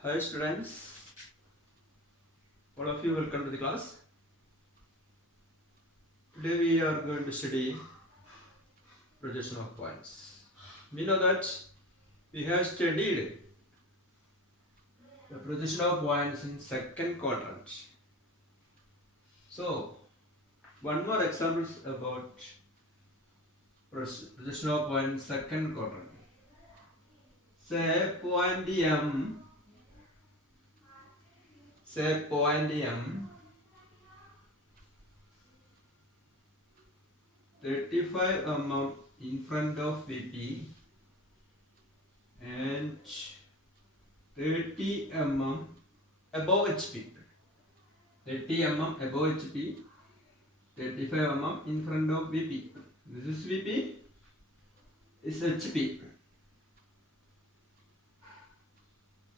Hi students, all of you welcome to the class. Today we are going to study projection of points. We know that we have studied the projection of points in second quadrant. So one more example about projection of point in second quadrant. Say point M, 35 mm in front of VP and 30 mm above HP. 30 mm above HP, 35 mm in front of VP. This is VP, is HP.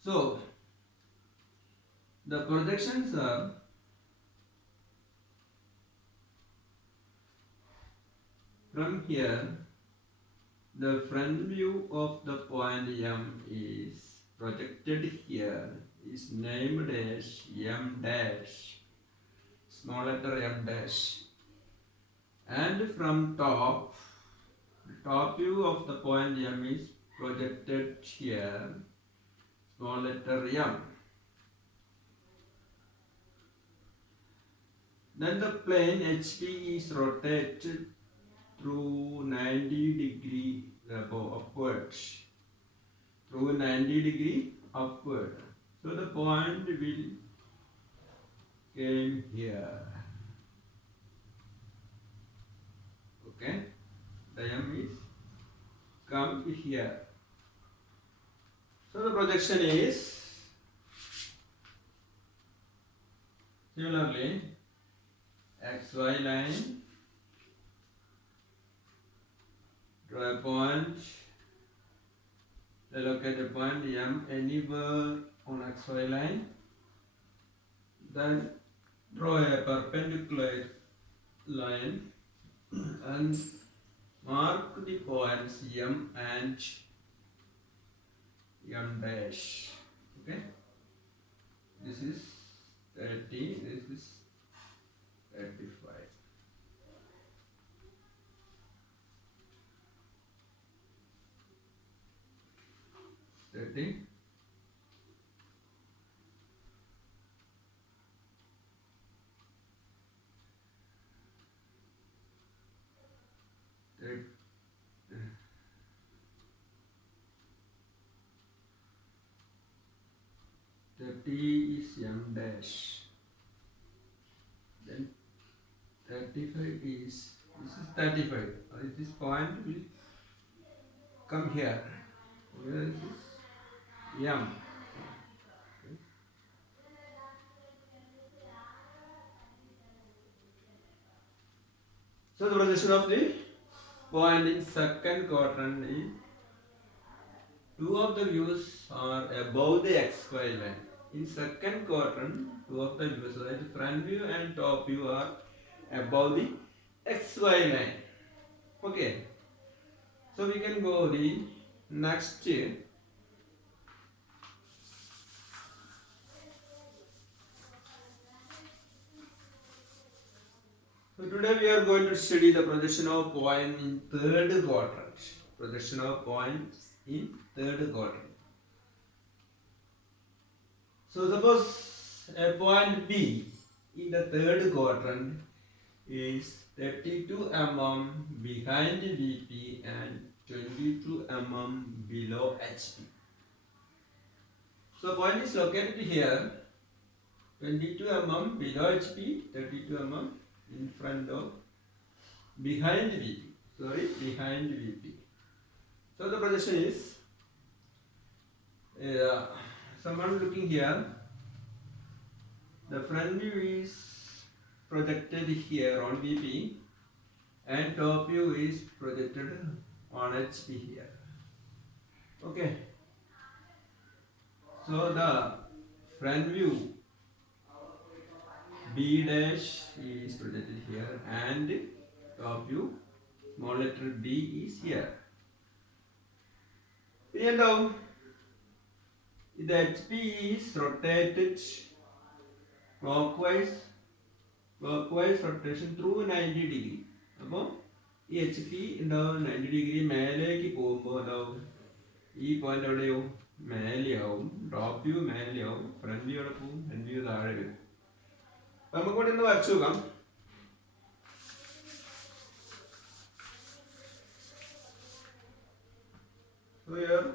So the projections are from here. The front view of the point M is projected here, is named as M dash, small letter M dash, and from top, the top view of the point M is projected here, small letter M. Then the plane HP is rotated through 90 degree upwards. Through 90 degree upward. So the point will came here. Okay. The M is come here. So the projection is similarly XY line, draw a point, locate a point M anywhere on XY line, then draw a perpendicular line and mark the points M and M dash. Okay, this is 30, this is 35. 30, 30 is M dash. Then 35 is, this is 35. This point will come here. Where is this? M. Okay. So the projection of the point in second quadrant is two of the views are above the XY line. In second quadrant, two of the views, right, front view and top view are above the XY line. Okay. So we can go the next. So today we are going to study the projection of point in third quadrant. Projection of points in third quadrant. So suppose a point B in the third quadrant is 32 mm behind VP and 22 mm below HP. So point is located here, 22 mm below HP, 32 mm in front of, behind VP. Behind VP. So the projection is, someone looking here, the front view is projected here on VP and top view is projected on HP here. Okay. So the front view B dash is projected here and top view small letter D is here. And now ഇത് HP is rotated clockwise rotation through 90 degree. അപ്പോൾ ഈ HP ഉണ്ടാവും 90 degree മേലേക്ക് പോകുമ്പോൾ എന്താവും, ഈ point എവിടെയാവും, മേലെയാവും. ടോപ്പ് വ്യൂ മേലെയാവും, ഫ്രണ്ട് വ്യൂ എവിടെ പോവും, ഫ്രണ്ട് വ്യൂ താഴെ വരും. അപ്പം നമുക്ക് ഇവിടെ ഒന്ന് വരച്ചു നോക്കാം. So here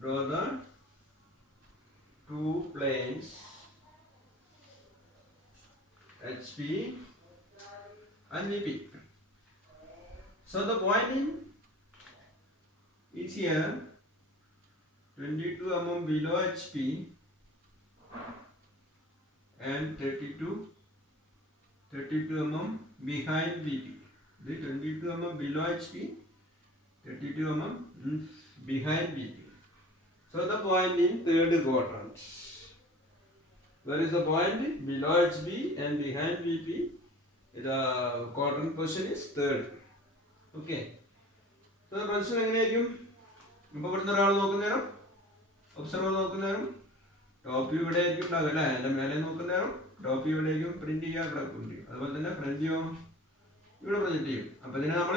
draw the two planes HP and VP. So the point is here 22 mm below HP and 32 mm behind VP. The 22 mm below HP, 32 mm behind VP. So the point in third quadrant. Where is the point? Below HB and behind VP. The quadrant position is third. Okay. So the position എങ്ങനെയായിരിക്കും? ഇപ്പോൾ ഇവിടുന്ന് ഒരാൾ നോക്കുന്നേരം, observer നോക്കുന്നേരം top view ഇവിടെ ആയിരിക്കും ഉണ്ടാകുക അല്ലേ. എൻ്റെ മേലെ നോക്കുന്നേരം ടോപ്പ് വ്യൂ ഇവിടെ ആയിരിക്കും പ്രിന്റ് ചെയ്യുക, പ്രിന്റ് ചെയ്യും. അതുപോലെ തന്നെ ഫ്രണ്ട് വ്യൂ ഇവിടെ പ്രൊജക്ട് ചെയ്യും. അപ്പോൾ ഇതിനെ നമ്മൾ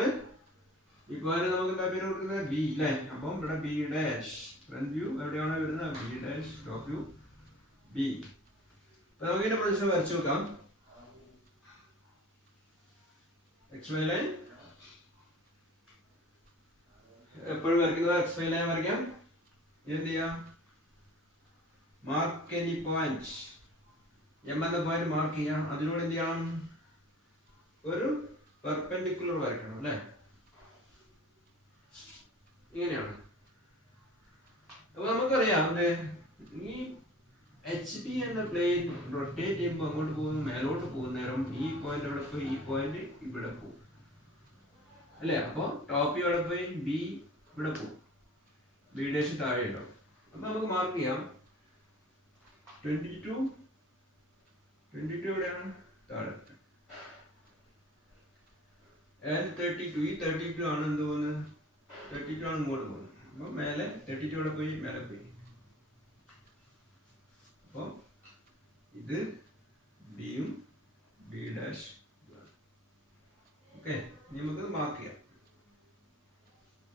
ഇപ്പോൾ നമുക്ക് എന്താ പേര് കൊടുക്കുന്നത്, ബി അല്ലേ. അപ്പം ഇവിടെ ബി ഡാഷ് ഫ്രണ്ട് വ്യൂ എവിടെയാണ് വരുന്നത്, B dash top view B. അപ്പോൾ നമുക്ക് ഇതിന്റെ പ്രൊജക്ഷൻ വരച്ചു നോക്കാം. XY ലൈൻ എപ്പോഴും വരയ്ക്കുന്നത് XY ലൈൻ വരയ്ക്കാം. എന്ത് ചെയ്യാം, മാർക്ക് എനി പോയിന്റ്, എം എന്ന പോയിന്റ് മാർക്ക് ചെയ്യാം. അതിനോട് എന്ത് ചെയ്യണം, ഒരു പെർപെൻഡിക്കുലർ വരയ്ക്കണം അല്ലേ. ഇങ്ങനെയാണ്. അപ്പൊ നമുക്കറിയാം ഈ HP എന്ന പ്ലെയിൻ റൊട്ടേറ്റ് ചെയ്യുമ്പോൾ അങ്ങോട്ട് പോകുന്നു, മേലോട്ട് പോകുന്ന നേരം ഈ പോയിന്റ് എവിടെ പോയി, ഈ പോയിന്റ് ഇവിടെ പോകും അല്ലേ. അപ്പോൾ ടോപ്പ് എവിടെ പോയി, ബി ഇവിടെ പോകും, ബി ഡാഷ് താഴെ ഉണ്ടാവും. അപ്പൊ നമുക്ക് മാർക്ക് ചെയ്യാം 22 എവിടെയാണ്, താഴെ. ആൻഡ് 32, ഈ 32 ആണ് എന്ത് പോകുന്നത്, 32 ആണ് ഇങ്ങോട്ട് പോകുന്നത്. അപ്പോൾ മേലെ 32 ഇവിടെ പോയി, മേലെ പോയി. അപ്പോൾ ഇത് ബിയും ബി ഡാഷ്. ഓക്കെ, ഇനി നമുക്ക് മാർക്ക് ചെയ്യാം,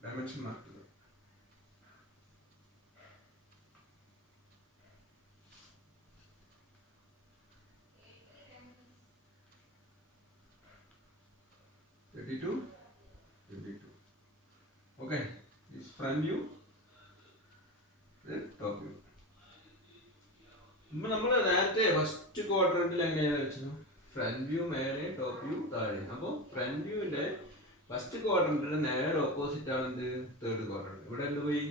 ഡയമെൻഷൻ മാർക്ക് ചെയ്യാം. Okay, this front view, then top view. ഇപ്പോൾ നമ്മൾ നേരത്തെ ഫസ്റ്റ് ക്വാഡ്രന്റിൽ എങ്ങനെയാണ് വെച്ചത്, ഫ്രണ്ട് വ്യൂ മേലെ ടോപ്പ് വ്യൂ താഴെ. അപ്പോൾ ഫ്രണ്ട് വ്യൂവിന്റെ ഫസ്റ്റ് ക്വാഡ്രന്റിന് നേരെ ഓപ്പോസിറ്റ് ആണ് എന്ത്, തേർഡ് ക്വാഡ്രന്റ്. ഇവിടെ എന്ത് പോയി,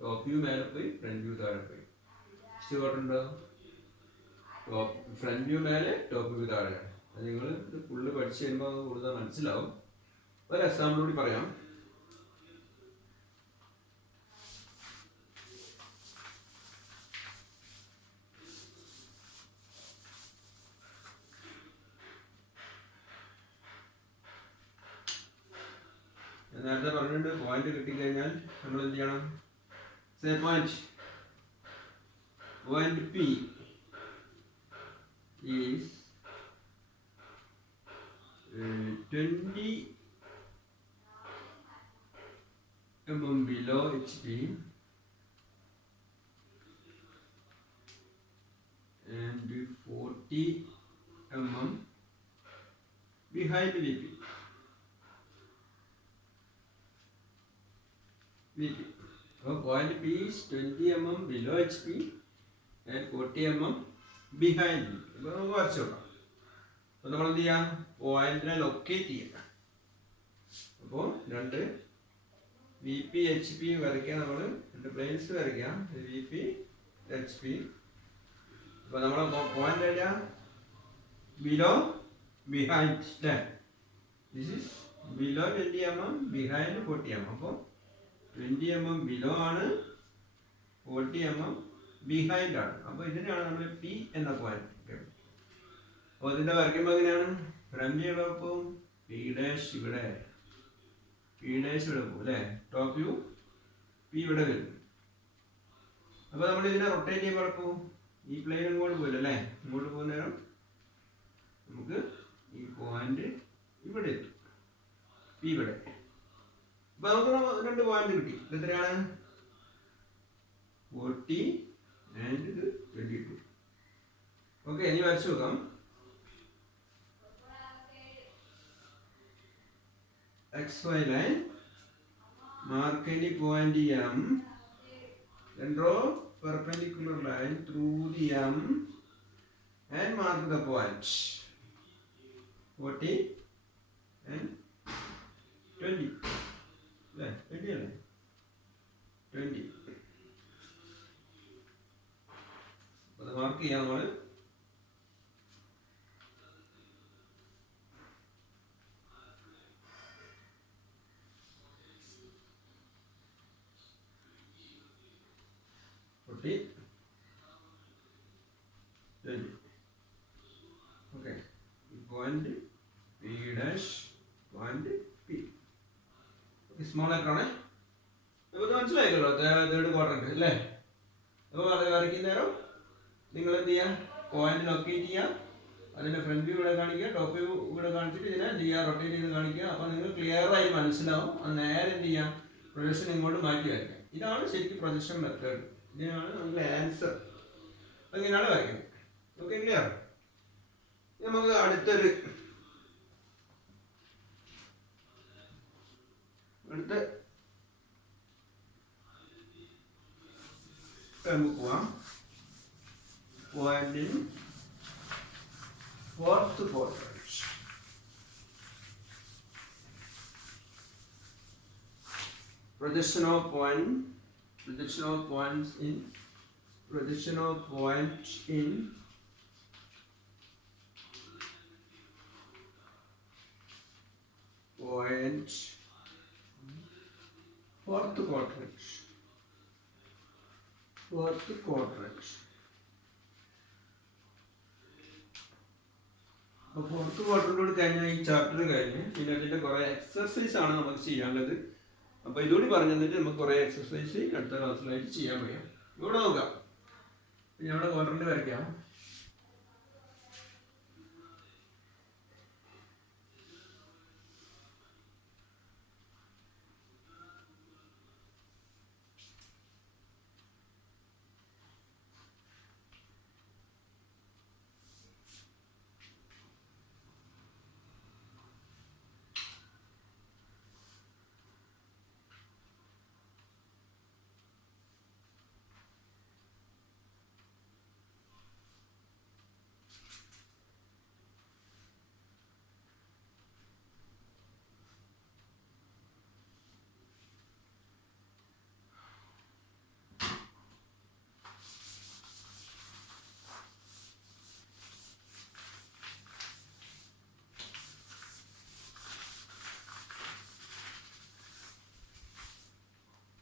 ടോപ്പ് വ്യൂ മേലെ പോയി, ഫ്രണ്ട് വ്യൂ താഴെ പോയി. ഫസ്റ്റ് ക്വാഡ്രന്റ് ഫ്രണ്ട് വ്യൂ മേലെ, ടോപ്പ് വ്യൂ താഴെയാണ്. അത് നിങ്ങൾ ഇത് ഫുള്ള് പഠിച്ചു കഴിയുമ്പോൾ കൂടുതൽ മനസ്സിലാവും. ഒരു എക്സാമ്പിൾ കൂടി പറയാം. നേരത്തെ പറഞ്ഞിട്ട് പോയിന്റ് കിട്ടിക്കഴിഞ്ഞാൽ നമ്മൾ എന്ത് ചെയ്യണം, say point P is 20 mm below HP and 40 mm behind VP. So point P is 20 mm below HP and 40 mm behind VP. ഇപ്പോൾ നമുക്ക് വരച്ചു നോക്കാം. അപ്പോൾ നമ്മൾ എന്ത് ചെയ്യാം, പോയിന്റിനെ ലൊക്കേറ്റ് ചെയ്യാം. അപ്പോൾ രണ്ട് VP HP വരയ്ക്കാം, നമ്മൾ രണ്ട് പ്ലെയിൻസ് വരയ്ക്കാം, VP HP. അപ്പോൾ നമ്മൾ പോയിന്റ് എവിടെയാ, below behind. This is below 20 mm behind 40 mm. അപ്പോൾ 20 mm ബിലോ ആണ്, 40 mm ബിഹൈൻഡ് ആണ്. അപ്പോൾ ഇതിനാണ് നമ്മൾ P എന്ന പോയിന്റ്. അപ്പോൾ ഇതിന്റെ വരയ്ക്കുമ്പോൾ എങ്ങനെയാണ്, ഫ്രണ്ട് ഇവിടെ പോകും, P ഡാഷ് ഇവിടെ, P ഡാഷ് ഇവിടെ പോകും അല്ലേ. ടോപ്പ് വ്യൂ P ഇവിടെ വരും, അപ്പോൾ നമ്മൾ ഇതിനെ റൊട്ടേറ്റ് ചെയ്യുമ്പോൾ പോകും ഈ പ്ലെയിൻ ഇങ്ങോട്ട് പോയില്ല അല്ലേ, ഇങ്ങോട്ട് പോകുന്ന നേരം നമുക്ക് ഈ പോയിന്റ് ഇവിടെ എത്തും, ഇവിടെ. അപ്പോൾ നമുക്ക് 2 പോയിന്റ് കിട്ടി. ഇത് എത്രയാണ്? 40 and 22. ഓക്കെ, ഇനി വരച്ചു നോക്കാം. XY line, mark any point M, then draw perpendicular line through the M and mark the point 40 and 20. Yeah, 20 അല്ലേ? 20. അത് മാർക്ക് ചെയ്യാം നമ്മൾ. Okay, point P dash, point P. Small ആയിട്ടാണ്. അപ്പോൾ ഇത് മനസ്സിലായല്ലോ, 3rd ക്വാഡ്രന്റ് അല്ലേ? അപ്പോൾ വരയ്ക്കുന്ന നേരം നിങ്ങൾ എന്ത് ചെയ്യുക, പോയിന്റ് ലൊക്കേറ്റ് ചെയ്യുക, അതിൻ്റെ ഫ്രണ്ട് വ്യൂ ഇവിടെ കാണിക്കുക, ടോപ്പ് വ്യൂ ഇവിടെ കാണിച്ചിട്ട് ഇതിനെ എന്ത് ചെയ്യുക, റൊട്ടേറ്റ് ചെയ്ത് കാണിക്കുക. അപ്പോൾ നിങ്ങൾ ക്ലിയർ ആയി മനസ്സിലാവും. അത് നേരെ എന്ത് ചെയ്യാം, പ്രൊജക്ഷൻ ഇങ്ങോട്ട് മാറ്റി വയ്ക്കുക. ഇതാണ് ശരിക്കും പ്രൊജക്ഷൻ മെത്തേഡ്. ഇതിനാണ് നമ്മുടെ ആൻസർ. അങ്ങനെയാണ് വരയ്ക്കുന്നത്. Okay, clear? നമുക്ക് അടുത്ത പോവാം. Point 4th quadrant. Projection of point in point 4th quadrant. അപ്പോൾ 4th ക്വാഡ്രന്റോട് കഴിഞ്ഞാൽ ഈ ചാപ്റ്റർ കഴിഞ്ഞ് പിന്നെ അതിൻ്റെ കുറേ എക്സർസൈസ് ആണ് നമുക്ക് ചെയ്യാനുള്ളത്. അപ്പോൾ ഇതുകൂടി പറഞ്ഞു തന്നിട്ട് നമുക്ക് കുറേ എക്സർസൈസ് അടുത്ത ക്ലാസ്സിലായിട്ട് ചെയ്യാൻ കഴിയും. ഇവിടെ നോക്കാം, ഞാൻ ഇവിടെ ക്വാഡ്രന്റ് വരയ്ക്കാം.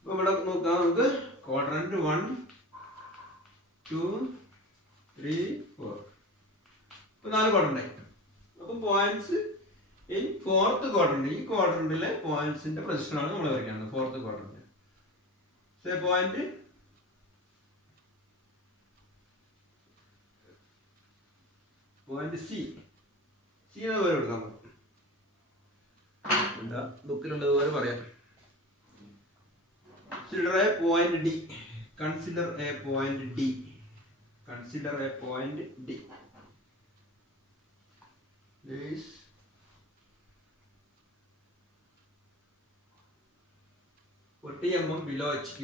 ഇവിടെ നോക്കാം, നമുക്ക് ക്വാഡ്രന്റ് 1, 2, 3, 4. ഇപ്പോൾ 4 ക്വാഡ്രന്റ് ആയി. അപ്പം പോയിന്റ്സ് ഇൻ 4th ക്വാഡ്രന്റ്, ഈ ക്വാഡ്രന്റിലെ പോയിന്റ്സിന്റെ പ്രൊജക്ഷനാണ് നമ്മൾ വരയ്ക്കുന്നത്. 4th ക്വാഡ്രന്റ് പോയിന്റ് സി എന്ന് പേര് കൊടുക്കാം. എന്താ ബുക്കിലുള്ളതുപോലെ പറയാം. Consider a point D. This 40 mm below HP,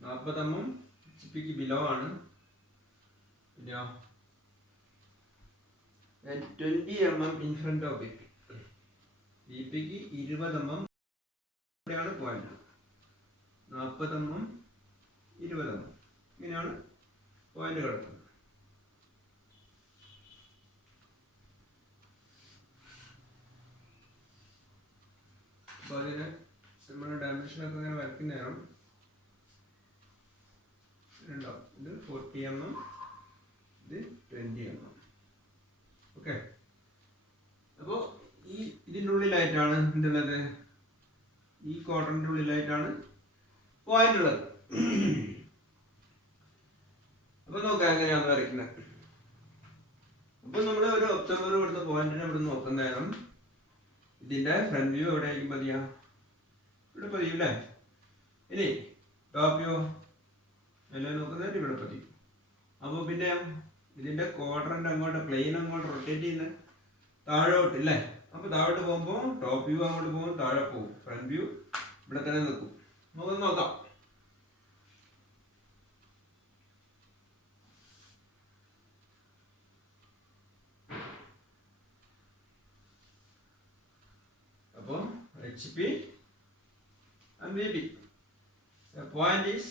40 mm HP ക്ക് below ആണ്. and 20 mm in front of it. VP ക്ക് 20 mm ഇവിടെയാണ് പോയിന്റ്. 40 mm, 20 mm ഇങ്ങനെയാണ് പോയിന്റ് കിടക്കുന്നത്. അപ്പോൾ അതിന് നമ്മുടെ ഡയമെൻഷനൊക്കെ ഇങ്ങനെ വരയ്ക്കുന്ന നേരം ഉണ്ടാവും. ഇത് 40 mm, ഇത് 20 mm. ഓക്കെ, അപ്പോൾ ഇതിൻ്റെ ഉള്ളിലായിട്ടാണ് എന്തുള്ളത്, ഈ ക്വാഡ്രന്റിൻ്റെ ഉള്ളിലായിട്ടാണ് പോയിന്റ് ഉള്ളത്. അപ്പൊ നോക്കാം എങ്ങനെയാണ് വരയ്ക്കുന്നത്. അപ്പൊ നമ്മൾ ഒരു ഒബ്സർവർ ഇവിടുന്ന് പോയിന്റിനെ ഇവിടുന്ന് നോക്കുന്ന നേരം ഇതിന്റെ ഫ്രണ്ട് വ്യൂ എവിടെ ആയിരിക്കും പതിയാ? ഇവിടെ പതിയും അല്ലേ? ഇനി ടോപ്പ് വ്യൂ എല്ലാം നോക്കുന്നതിന് ഇവിടെ പതിയും. അപ്പൊ പിന്നെ ഇതിന്റെ ക്വാഡ്രന്റ് അങ്ങോട്ട് പ്ലെയിൻ അങ്ങോട്ട് റൊട്ടേറ്റ് ചെയ്യുന്ന താഴോട്ട് അല്ലേ? അപ്പൊ താഴോട്ട് പോകുമ്പോൾ ടോപ്പ് വ്യൂ അങ്ങോട്ട് പോകും, താഴെ പോകും. ഫ്രണ്ട് വ്യൂ ഇവിടെ തന്നെ നിൽക്കും. നമുക്കൊന്ന് നോക്കാം. അപ്പോൾ HP and VP. The point is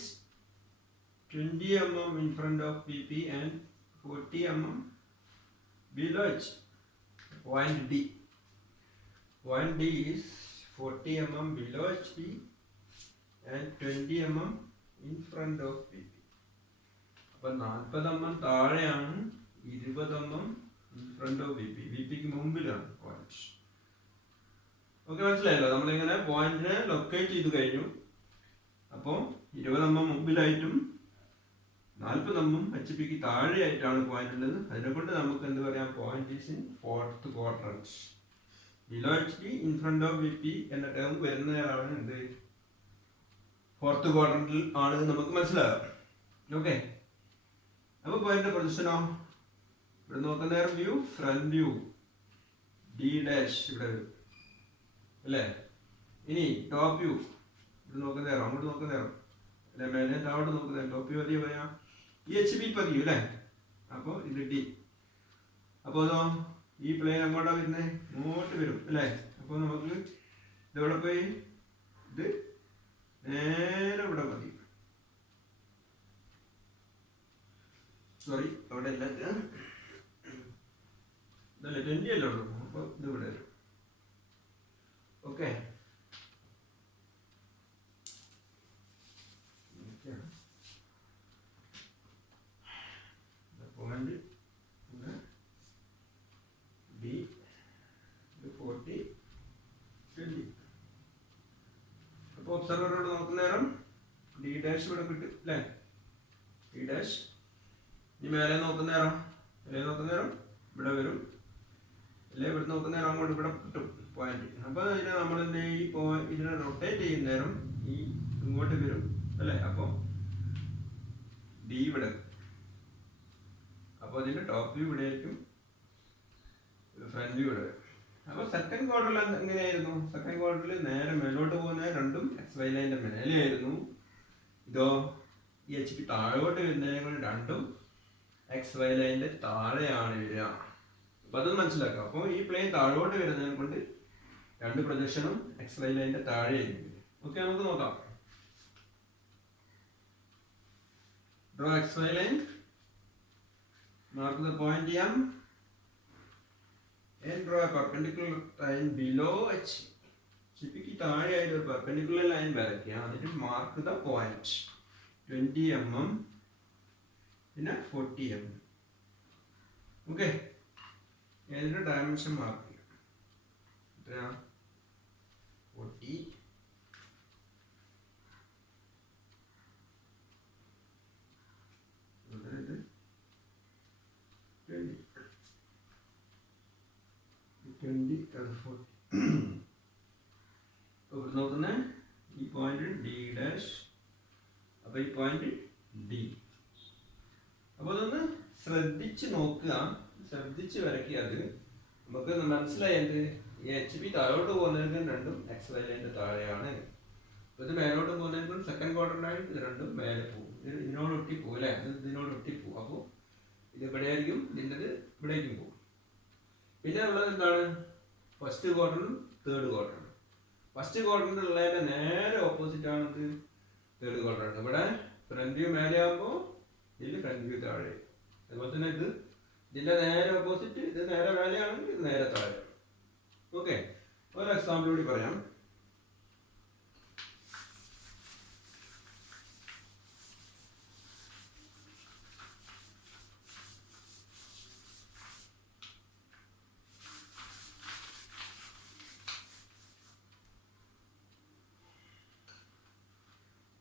20 mm in front of VP and 40 mm below H. Point D. Point D is 40 mm below HP and 20 mm in front of VP. അപ്പോൾ 40 mm താഴെയാണ്, 20 mm in front of VP. VPക്ക് മുമ്പിലാണ് point. Okay, മനസ്സിലായല്ലോ? നമ്മളിങ്ങനെ പോയിന്റിനെ locate ചെയ്ത് കഴിഞ്ഞു. അപ്പോൾ 20 mm മുമ്പിലായിട്ടും 40 mm HPക്ക് താഴെയായിട്ടാണ് പോയിന്റ് ഉള്ളത്. അതിനെക്കൊണ്ട് നമുക്ക് എന്ത് പറയാം? Point is in fourth quadrant. Below HP in front of VP എന്ന ടേം വരുന്നതാണ് എന്ത്? ഫോർത്ത് ക്വാഡ്രന്റിൽ ആണ് നമുക്ക് മനസ്സിലാകാം. ഓക്കെ, അപ്പോൾ പോയിന്റ് പൊസിഷനോ ഇവിടെ നോക്കുന്ന നേരം വ്യൂ ഫ്രണ്ട് വ്യൂ D' ഇവിടെ വരും അല്ലേ? ഇനി ടോപ്പ് വ്യൂ ഇവിടെ നോക്കുന്ന നേരം അങ്ങോട്ട് നോക്കുന്ന നേരം അല്ലെ, മേലെ താഴോട്ട് നോക്കുന്ന നേരം ടോപ്പ് വ്യൂ പതിയെ പറയാം HP പതിയും അല്ലേ? അപ്പോൾ ഇത് D. അപ്പോൾ അതോ ഈ പ്ലെയിൻ അങ്ങോട്ടാ വരുന്നത്, ഇങ്ങോട്ട് വരും അല്ലേ? അപ്പോൾ നമുക്ക് ഇതെവിടെ പോയി? ഇത് നേരെ ഇവിടെ മതി. സോറി, അവിടെ അല്ല, ഇതല്ലേ 20 അല്ലേ ഉള്ളൂ. അപ്പോൾ ഇത് ഇവിടെ വരും. Okay, point B 40 20. അപ്പോൾ ഒബ്സർവറോട് നോക്കുന്ന നേരം D' ഇവിടെ കിട്ടും അല്ലേ? D'. ഇനി മേലെ നോക്കുന്ന നേരം ഇവിടെ വരും അല്ലേ? ഇവിടെ നോക്കുന്ന നേരം അങ്ങോട്ട് ഇവിടെ കിട്ടും പോയിന്റ്. അപ്പോൾ ഇതിനെ നമ്മൾ ഇതിനെ റൊട്ടേറ്റ് ചെയ്യുന്ന നേരം ഈ ഇങ്ങോട്ട് വരും അല്ലേ? അപ്പോൾ D ഇവിടെ. അപ്പോൾ അതിന്റെ ടോപ്പ് വ്യൂ ഇവിടെ ആയിരിക്കും, ഫ്രണ്ട് വ്യൂ ഇവിടെ. അപ്പോൾ സെക്കൻഡ് ക്വാർട്ടറിൽ എങ്ങനെയായിരുന്നു? സെക്കൻഡ് ക്വാർട്ടറിൽ നേരെ മേലോട്ട് പോകുന്ന രണ്ടും XY ലൈനിന്റെ മേലെയായിരുന്നു. ഇതോ ഈ HP താഴോട്ട് വരുന്നതിനെ രണ്ടും XY ലൈനിന്റെ താഴെയാണ് വരിക. അപ്പൊ അത് മനസ്സിലാക്കാം. അപ്പോൾ ഈ പ്ലെയിൻ താഴോട്ട് വരുന്നതിനെ കൊണ്ട് രണ്ട് പ്രൊജക്ഷനും XY ലൈനിന്റെ താഴെയായിരിക്കും. ഓക്കെ, നമുക്ക് നോക്കാം. Draw XY line, mark the point M and draw a perpendicular line below H. HPക്ക് താഴെയായിട്ട് ഒരു പെർപെൻഡിക്കുലർ ലൈൻ വരയ്ക്കുക. എന്നിട്ട് മാർക്ക് ദ പോയിന്റ് 20 mm പിന്നെ 40 mm. ഓക്കെ, ഏതിന്റെ ഡയമെൻഷൻ മാർക്ക് ചെയ്യാം. എത്രയാ? 40 20 അത് 40. അപ്പോൾ നോക്കുന്ന ഈ പോയിന്റ് D', അപ്പോൾ ഈ പോയിന്റ് D. അപ്പോൾ അതൊന്ന് ശ്രദ്ധിച്ച് നോക്കുക, ശ്രദ്ധിച്ച് വരയ്ക്കുക. അത് നമുക്ക് മനസ്സിലായത് ഈ HP താഴോട്ട് പോകുന്നതിന് രണ്ടും XY ലൈനിന്റെ താഴെയാണ്. അപ്പോൾ ഇത് മേലോട്ട് പോകുന്നതിന് സെക്കൻഡ് ക്വാർട്ടറിനായിട്ട് ഇത് രണ്ടും മേലെ പോകും. ഇതിനോട് ഒട്ടി പോകും അല്ലേ? ഇതിനോട് ഒട്ടി പോകും. അപ്പോൾ ഇത് ഇവിടെ ആയിരിക്കും, ഇതിൻ്റെത് ഇവിടേക്കും പോകും. പിന്നെ ഉള്ളത് എന്താണ്? ഫസ്റ്റ് ക്വാർട്ടറും തേർഡ് ക്വാർട്ടറും. ഫസ്റ്റ് ക്വാർട്ടറിൻ്റെ ഉള്ളതിൻ്റെ നേരെ ഓപ്പോസിറ്റ് ആണ് തേർഡ് ക്വാർട്ടർ. ഇവിടെ ഫ്രണ്ട് വ്യൂ മേലെ ആകുമ്പോൾ ഇതിൽ ഫ്രണ്ട് വ്യൂ താഴെ. അതുപോലെ തന്നെ ഇതിൻ്റെ നേരെ ഓപ്പോസിറ്റ്, ഇത് നേരെ മേലെയാണെങ്കിൽ ഇത് നേരെ താഴെ. ഓക്കെ, ഒരു എക്സാമ്പിൾ കൂടി പറയാം.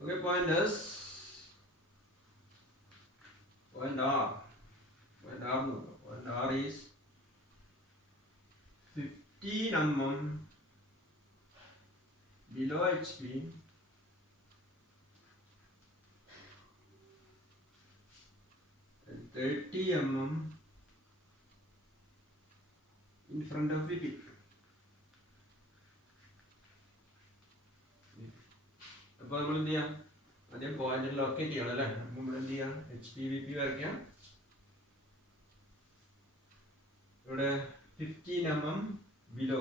Okay, pointers. point R. Point R is 15 mm below HP and 30 mm in front of VP. അപ്പോൾ നമ്മൾ എന്ത് ചെയ്യാം, ആദ്യം പോയിന്റ് ലൊക്കേറ്റ് ചെയ്യണം അല്ലേ. നമ്മൾ എന്ത് ചെയ്യാം, HPVP വരയ്ക്കാം. ഇവിടെ 15 mm ബിലോ,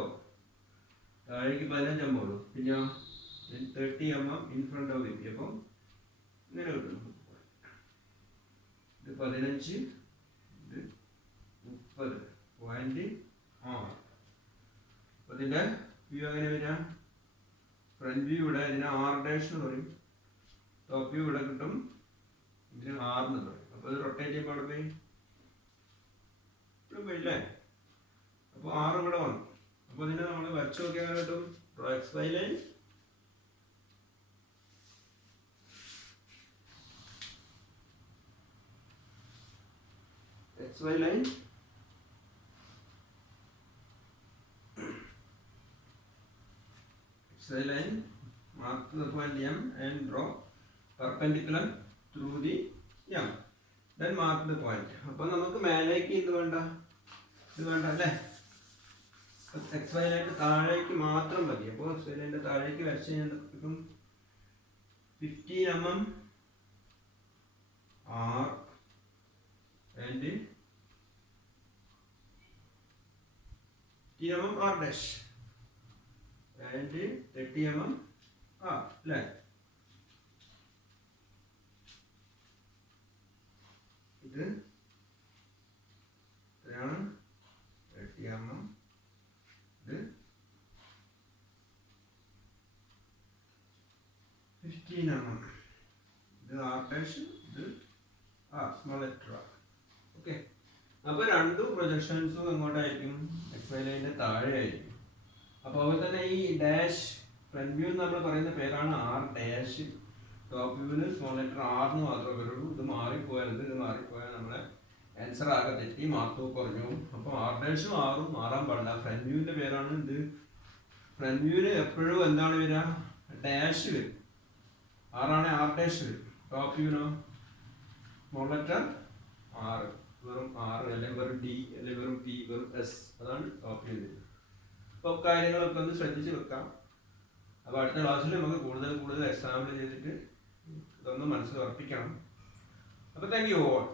താഴേക്ക് 15 mm ഉള്ളൂ, പിന്നെ 30 mm in front of VP. അപ്പം ഇങ്ങനെ കിട്ടും, ഇത് 15, ഇത് 30 പോയിന്റ് 6. അപ്പോൾ ഇതിൻ്റെ വ്യൂ എങ്ങനെ വരാം, ഫ്രണ്ട് വ്യൂ ഇവിടെ ഇതിന് R' എന്ന് പറയും, ടോപ്പ് വ്യൂ ഇവിടെ കിട്ടും, ഇതിന് R എന്ന് പറയും. അപ്പോൾ ഇത് റൊട്ടേറ്റ് ചെയ്യുമ്പോൾ അവിടെ പോയി ഇവിടെ പോയില്ലേ. അപ്പോൾ R ഇവിടെ വന്നു. അപ്പോൾ ഇതിനെ നമ്മൾ വരച്ച് നോക്കിയാൽ കിട്ടും, XY line XY line XY line, mark the point M and draw perpendicular through the M, then mark the point. അപ്പോൾ നമുക്ക് മേലേക്ക് ഇത് വേണ്ട അല്ലേ, XY ലൈൻ്റെ താഴേക്ക് മാത്രം മതി. അപ്പോൾ XY ലൈൻ്റെ താഴേക്ക് വരച്ച് കഴിഞ്ഞാൽ കിട്ടും 15 mm R and 15 mm R dash and 30 mm R അല്ലേ. ഇത് എത്രയാണ്, 30 mm, ഇത് 15 mm, ഇത് R dash, ഇത് R small letter R. Okay, അപ്പോൾ രണ്ട് പ്രൊജക്ഷൻസും എങ്ങോട്ടായിരിക്കും, XY ലൈനിൻ്റെ താഴെ ആയിരിക്കും. അപ്പോൾ അതുപോലെ തന്നെ ഈ ഡാഷ് ഫ്രണ്ട് വ്യൂ എന്ന് നമ്മൾ പറയുന്ന പേരാണ് R ഡാഷ്, ടോപ്പ് വ്യൂവിന് സ്മോൾ ലെറ്റർ R എന്ന് മാത്രമേ വരുള്ളൂ. ഇത് മാറിപ്പോയാൽ നമ്മളെ ആൻസർ ആകെ തെറ്റി, മാർക്ക് കുറഞ്ഞു. അപ്പോൾ R ഡാഷും ആറും മാറാൻ പാടില്ല. ഫ്രണ്ട് വ്യൂവിൻ്റെ പേരാണ് ഇത്. ഫ്രണ്ട് വ്യൂവിന് എപ്പോഴും എന്താണ് വരിക, ഡാഷ് വരും, ആറാണ് R ഡാഷ് വരും. ടോപ്പ് വ്യൂവിനോ സ്മോൾ ലെറ്റർ R, വെറും R, അല്ലെങ്കിൽ വെറും D, അല്ലെങ്കിൽ വെറും P, വെറും S, അതാണ് ടോപ്പ് വ്യൂ. അപ്പോൾ കാര്യങ്ങളൊക്കെ ഒന്ന് ശ്രദ്ധിച്ച് വെക്കാം. അപ്പോൾ അടുത്ത ക്ലാസ്സിൽ നമുക്ക് കൂടുതൽ എക്സാമ്പിൾ ചെയ്തിട്ട് ഇതൊന്ന് മനസ്സിൽ ഉറപ്പിക്കണം. അപ്പോൾ താങ്ക് യു ഓൾ.